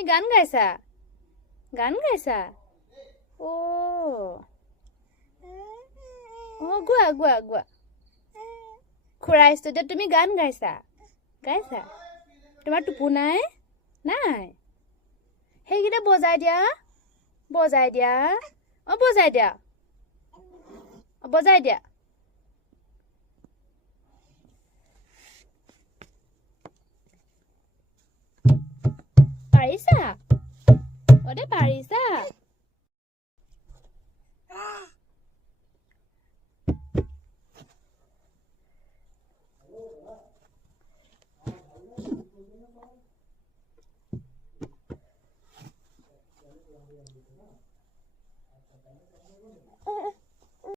তুমি গান গাইছা ও গোৱা খুৰা ষ্টুডিঅ'ত তুমি গান গাইছা তোমাৰ টোপো নাই সেইকেইটা বজাই দিয়া বজাই দিয়া পাৰিছা পাৰিছা